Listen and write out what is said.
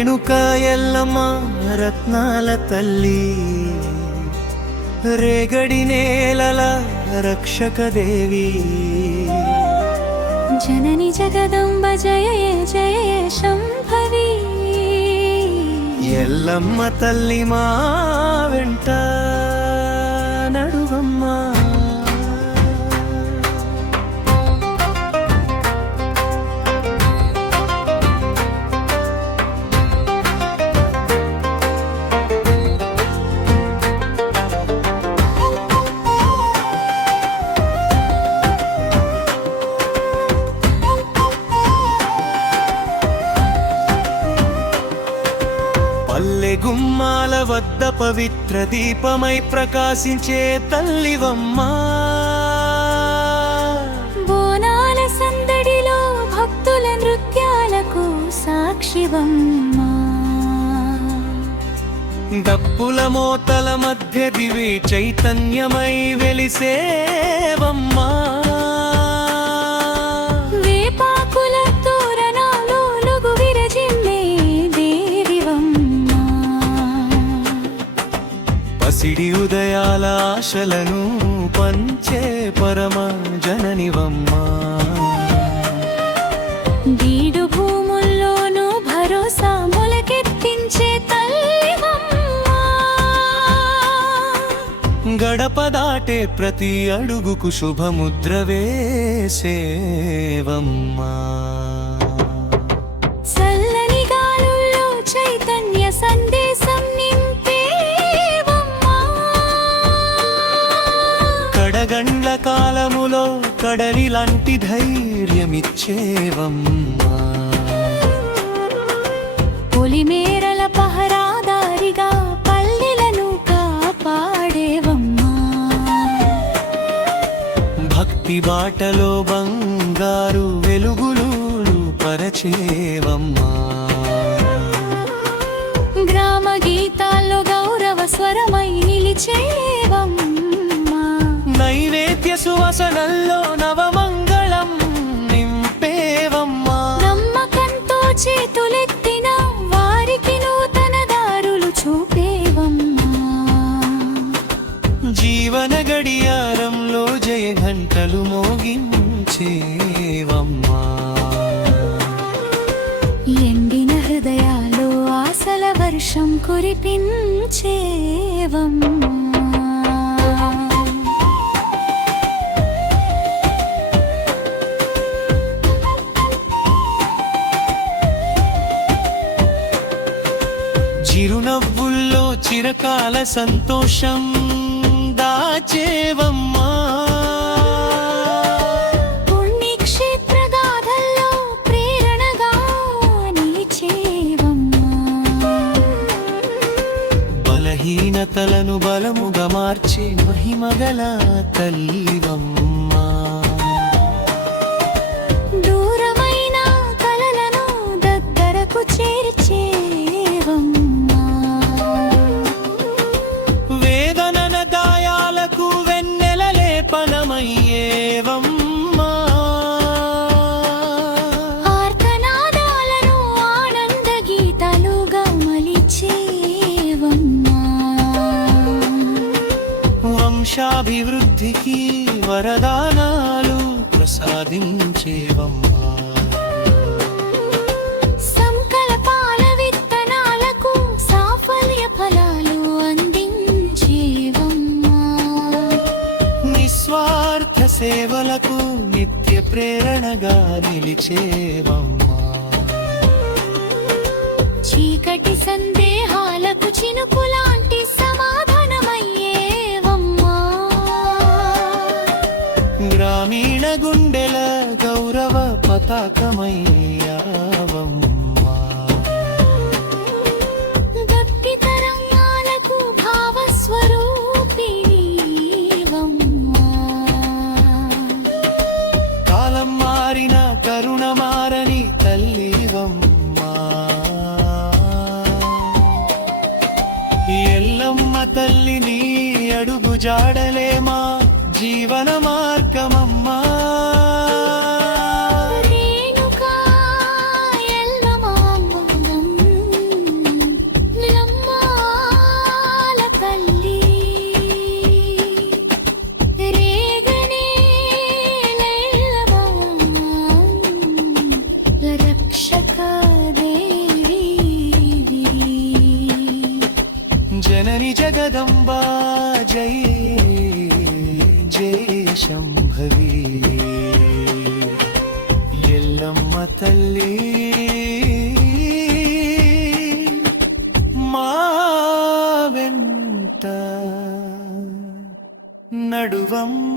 రేణుకా ఎల్లమ్మ రత్నాల తల్లి, రేగడి నేలల రక్షక దేవి, జనని జగదంబ జయ జయ శంభవి. ఎల్లమ్మ తల్లి మా వెంట నడువమ్మా. పల్లె గుమ్మాల వద్ద పవిత్ర దీపమై ప్రకాశించే తల్లివమ్మా. బోనాల సందడిలో భక్తుల నృత్యాలకు సాక్షివమ్మా. దప్పుల మోతల మధ్య దివి చైతన్యమై వెలిసేవమ్మా. వేపాకుల తోరణాలు లఘు విరజిమ్మే దేవివమ్మా. పసిడి ఉదయాల ఆశలను పంచే పరమ జననివమ్మా. బీడు భూముల్లోనూ భరోసా మొలకెత్తించే తల్లివమ్మా. గడప దాటే ప్రతి అడుగుకు శుభముద్ర వేసేవమ్మా. చల్లని గాలుల్లో చైతన్య సందేశం నింపేవమ్మా. కడగండ్ల కాలములో కడలి లాంటి ధైర్యమిచ్చేవమ్మా. పొలిమేరల పహరాదారిగా పల్లెలను కాపాడేవమ్మా. భక్తి బాటలో బంగారు వెలుగులు పరచేవమ్మా. గ్రామ గీతాల్లో గౌరవ స్వరమై నిలిచేవమ్మా. నైవేద్య సువాసనల్లో నవమంగళం నింపేవమ్మా. నమ్మకంతో చేతులెత్తిన వారికి నూతన దారులు చూపేవమ్మా. జీవన గడియారంలో జయ ఘంటలు మోగించేవమ్మా. ఎండిన హృదయాల్లో ఆశల వర్షం కురిపించేవమ్మా. చిరునవ్వుల్లో చిరకాల సంతోషం దాచేవమ్మా. పుణ్యక్షేత్ర గాథల్లో ప్రేరణగా నిలిచేవమ్మా. బలహీనతలను బలముగా మార్చే మహిమగల తల్లివమ్మా. దూరమైన కలలను దగ్గరకు చేర్చేవమ్మా. వేదనన గాయాలకు వెన్నెల లేపనమయ్యేవమ్మా. ఆర్తనాదాలను ఆనంద గీతాలుగా మలిచేవమ్మా. వంశాభివృద్ధికి వరదానాలు ప్రసాదించేవమ్మా. సంకల్పాల విత్తనాలకు సాఫల్య ఫలాలు అందించేవమ్మా. నిస్వార్థ సేవలకు నిత్య ప్రేరణగా నిలిచేవమ్మా. చీకటి సందేహాలకు చినుకులాంటి సమాధానమయ్యేవమ్మా. గ్రామీణ గుండెల గౌరవ పతాకమయ్యావమ్మా. భక్తి తరంగాలకు భావస్వరూపిణివమ్మా. కాలం మారిన కరుణ మారని తల్లివమ్మా. ఎల్లమ్మ తల్లి నీ అడుగు జాడలే మా జీవన మార్గమమ్మా. రేణుకా ఎల్లమ్మ జై జై శంభవి ఎల్లమ్మ తల్లి మా వెంట నడువమ్మ